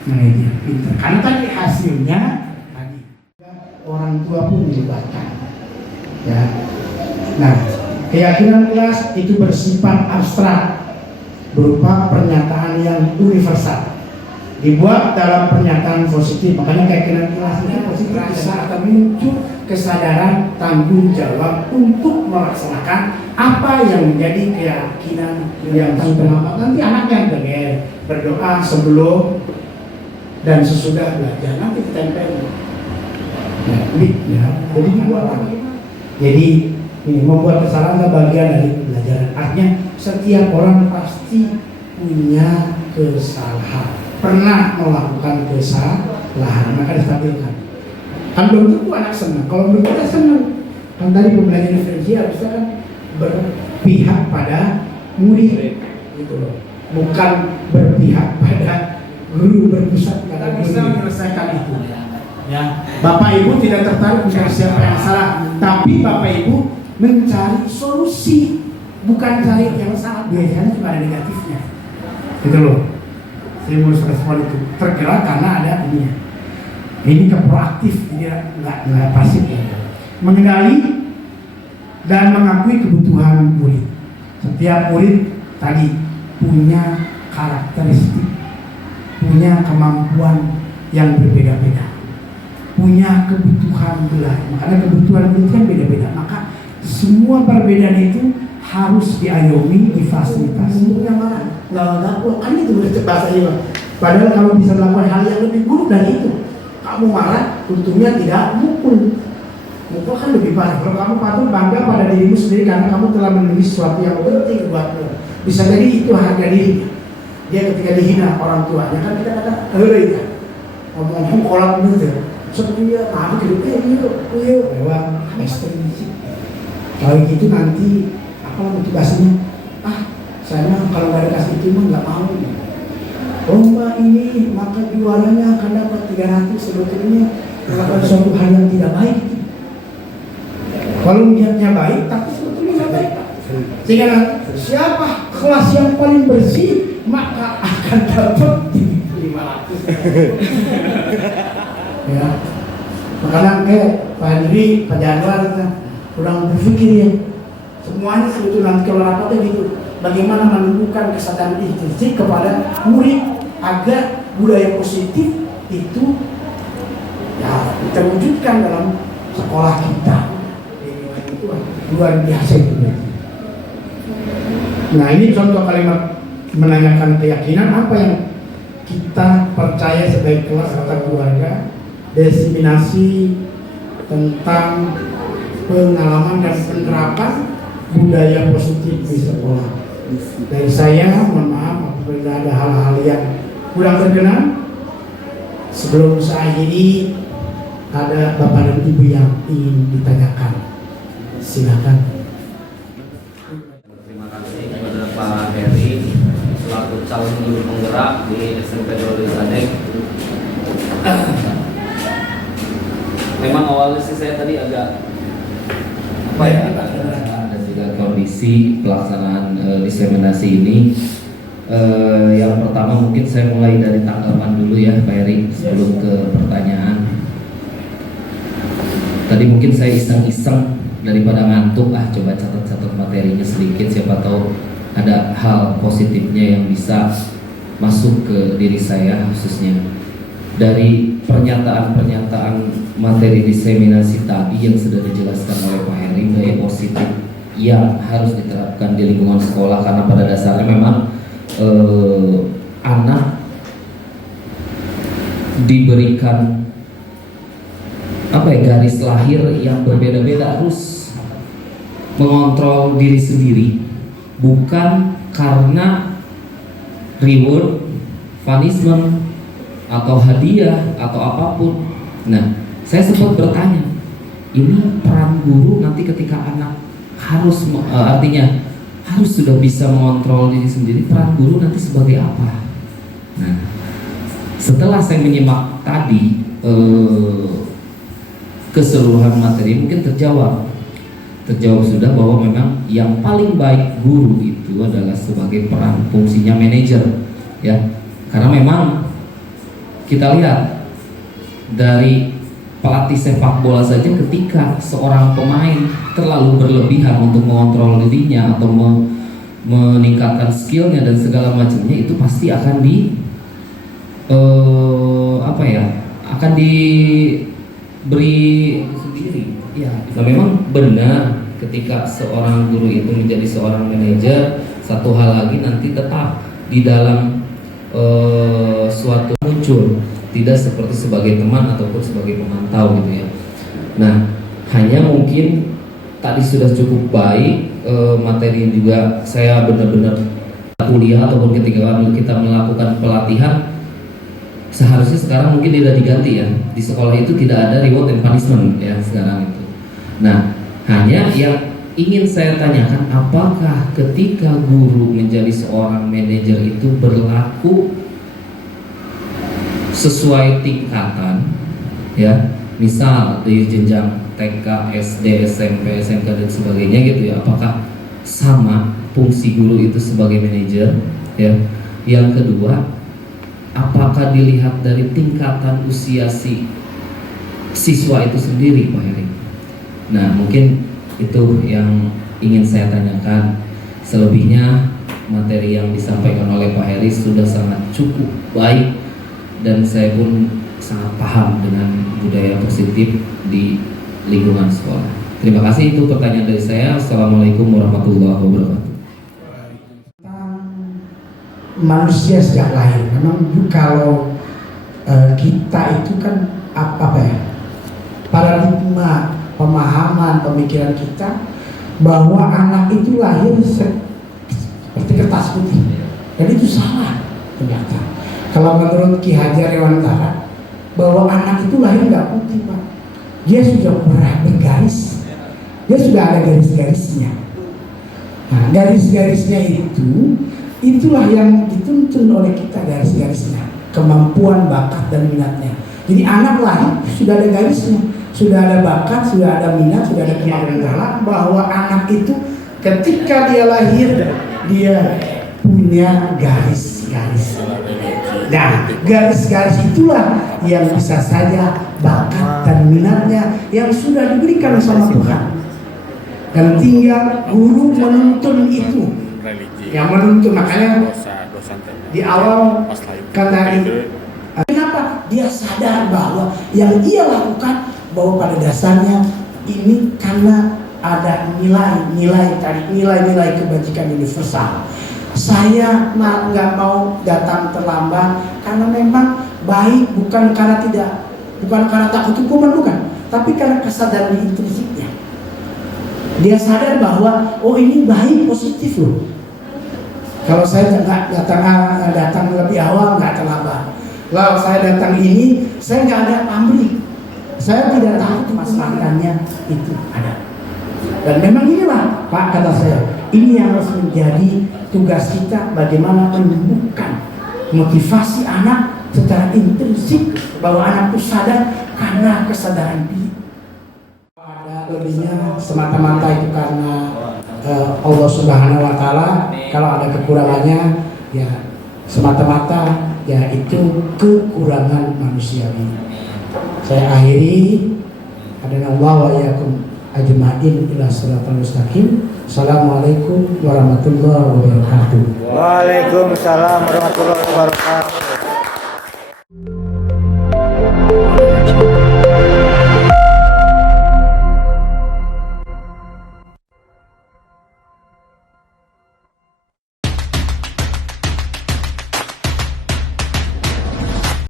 manajer, pintar. Karena tadi hasilnya tadi orang tua pun dilibatkan. Ya. Nah, keyakinan kelas itu bersifat abstrak, berupa pernyataan yang universal, dibuat dalam pernyataan positif. Makanya keyakinan kelas itu positif bisa akan muncul kesadaran tanggung jawab untuk melaksanakan apa yang menjadi keyakinan yang terdapat. Nanti anak yang dengar berdoa sebelum dan sesudah belajar, nanti ditempel. Nah, ya, jadi dibuat lagi. Jadi ini membuat kesalahan adalah bagian dari pembelajaran. Artinya setiap orang pasti punya kesalahan, pernah melakukan kesalahan, maka distabilkan. Kan belum tentu anak senang. Kalau belum kita senang, kan tadi pembelajaran diferensial harusnya kan berpihak pada murid, gitu loh, bukan berpihak pada guru, berpusat pada guru. Bisa menyelesaikan itu. Ya, Bapak Ibu tidak tertarik mencari siapa yang salah, tapi Bapak Ibu mencari solusi, bukan cari yang salah. Biasanya cuma ada negatifnya, gitu loh. Stimulus respon itu tergerak karena ada ininya. Ini ke proaktif, dia nggak pasif ya. Mengenali dan mengakui kebutuhan murid. Setiap murid tadi punya karakteristik, punya kemampuan yang berbeda-beda, punya kebutuhan belajar. Makanya kebutuhan murid kan beda-beda. Maka semua perbedaan itu harus diayomi, difasilitasi. Yang mana? Nggak kan itu berarti bahasa ini. Padahal kamu bisa melakukan hal yang lebih buruk dari itu. Kamu marah, untungnya tidak mukul. Mukul kan lebih parah. Kalau kamu patut bangga pada dirimu sendiri karena kamu telah menulis sesuatu yang penting buatmu. Bisa jadi itu harga diri. Dia ketika dihina orang tuanya kan kita kata, ya. Ngomong kolak bener. Seperti dia, aku hidupnya iya. Lewat ekstremisme. Kalau gitu nanti apa motivasinya? Saya kalau nggak dikasih itu mah nggak mau. Lomba ini maka jualannya akan dapat 300, sebetulnya melakukan suatu hal yang tidak baik. Kalau niatnya baik, tapi sebetulnya nggak baik. Sehingga siapa kelas yang paling bersih maka akan dapat 500. Ya, makanya Pak Henry, Pak Januar kurang berpikir ya. Semuanya sebetulnya nanti kalau rapatnya gitu. Bagaimana menumbuhkan kesadaran diri kepada murid agar budaya positif itu ya terwujudkan dalam sekolah kita. Itu luar biasa itu. Nah ini contoh kalimat menanyakan keyakinan apa yang kita percaya sebagai kelas atau keluarga, diseminasi tentang pengalaman dan penerapan budaya positif di sekolah. Dari saya, mohon maaf apabila ada hal-hal yang kurang berkenan. Sebelum saya akhiri, ada Bapak dan Ibu yang ingin ditanyakan. Silakan. Terima kasih kepada Pak Heri selaku calon guru penggerak di SMP Darul Sadek. Memang awalnya sih saya tadi agak apa ya, dan juga kondisi pelaksanaan diseminasi ini. Yang pertama mungkin saya mulai dari tanggapan dulu ya Pak Heri sebelum ke pertanyaan. Tadi mungkin saya iseng-iseng daripada ngantuk, coba catat-catat materinya sedikit, siapa tahu ada hal positifnya yang bisa masuk ke diri saya khususnya. Dari pernyataan-pernyataan materi diseminasi tadi yang sudah dijelaskan oleh Pak Heri, budaya positif yang harus diterapkan di lingkungan sekolah, karena pada dasarnya memang anak diberikan garis lahir yang berbeda-beda, harus mengontrol diri sendiri bukan karena reward, punishment, atau hadiah atau apapun. Nah, saya sempat bertanya, ini peran guru nanti ketika anak harus artinya harus sudah bisa mengontrol diri sendiri, peran guru nanti sebagai apa? Nah, setelah saya menyimak tadi keseluruhan materi, mungkin terjawab sudah bahwa memang yang paling baik guru itu adalah sebagai peran fungsinya manajer, ya. Karena memang kita lihat dari pelatih sepak bola saja, ketika seorang pemain terlalu berlebihan untuk mengontrol dirinya atau meningkatkan skillnya dan segala macamnya, itu pasti akan akan diberi sendiri. Ya, memang benar ketika seorang guru itu menjadi seorang manajer, satu hal lagi nanti tetap di dalam suatu muncul, tidak seperti sebagai teman ataupun sebagai pemantau gitu ya. Nah, hanya mungkin tadi sudah cukup baik materi juga. Saya benar-benar kuliah ataupun ketika kita melakukan pelatihan, seharusnya sekarang mungkin tidak diganti ya. Di sekolah itu tidak ada reward and punishment ya sekarang itu. Nah, hanya yang ingin saya tanyakan, apakah ketika guru menjadi seorang manajer itu berlaku sesuai tingkatan ya, misal di jenjang TK, SD, SMP, SMK dan sebagainya gitu ya, apakah sama fungsi guru itu sebagai manajer ya? Yang kedua, apakah dilihat dari tingkatan usia si siswa itu sendiri, Pak Heri? Nah, mungkin itu yang ingin saya tanyakan. Selebihnya materi yang disampaikan oleh Pak Heri sudah sangat cukup baik, dan saya pun sangat paham dengan budaya positif di lingkungan sekolah. Terima kasih, itu pertanyaan dari saya. Assalamualaikum warahmatullahi wabarakatuh. Manusia sejak lahir, memang kalau kita itu kan apa ya, paradigma pemahaman pemikiran kita bahwa anak itu lahir seperti kertas putih, dan itu salah ternyata. Kalau menurut Ki Hajar Dewantara, bahwa anak itu lahir nggak putih, Pak. Dia sudah pernah bergaris, dia sudah ada garis-garisnya. Nah, garis-garisnya itulah yang dituntun oleh kita, garis-garisnya, kemampuan, bakat, dan minatnya. Jadi anak lahir sudah ada garisnya, sudah ada bakat, sudah ada minat, sudah ada kemampuan. Bahwa anak itu ketika dia lahir, dia punya garis-garis. Nah, garis-garis itulah yang bisa saja bakat dan minatnya yang sudah diberikan sama Tuhan. Dan tinggal guru menuntun itu. Yang menuntun, makanya di awal kata ini, kenapa dia sadar bahwa yang ia lakukan, bahwa pada dasarnya ini karena ada nilai kebajikan universal. Saya nggak mau datang terlambat karena memang baik, bukan karena takut hukuman, bukan, tapi karena kesadaran intrinsiknya. Dia sadar bahwa oh ini baik, positif loh. Kalau saya nggak datang lebih awal, nggak terlambat. Kalau saya datang ini, saya nggak ada pamrih. Saya tidak tahu masalahnya itu ada. Dan memang inilah, Pak, kata saya, ini yang harus menjadi tugas kita, bagaimana menumbuhkan motivasi anak secara intrinsik, bahwa anak itu sadar karena kesadaran diri. Ada lebihnya semata-mata itu karena Allah Subhanahu wa Ta'ala. Kalau ada kekurangannya, ya semata-mata ya itu kekurangan manusiawi. Saya akhiri, hadanallahu wa iyyakum ajma'in ila shiratal mustaqim. Assalamualaikum warahmatullahi wabarakatuh. Waalaikumsalam warahmatullahi wabarakatuh.